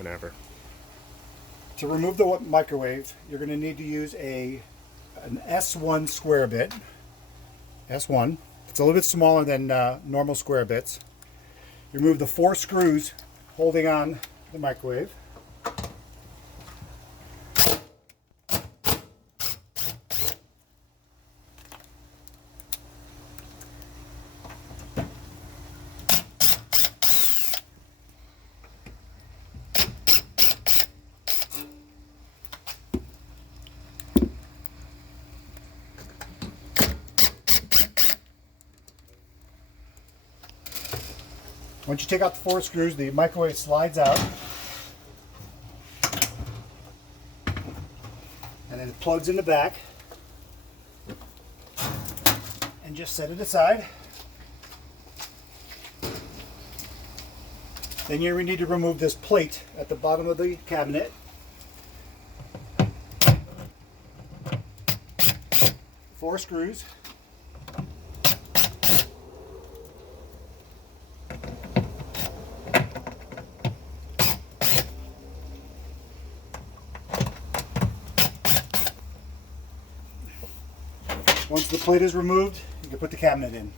whenever. To remove the microwave, you're going to need to use an S1 square bit. S1. It's a little bit smaller than normal square bits. You remove the 4 screws holding on the microwave. Once you take out the 4 screws, the microwave slides out, and then it plugs in the back, and just set it aside. Then you need to remove this plate at the bottom of the cabinet. 4 screws. Once the plate is removed, you can put the cabinet in.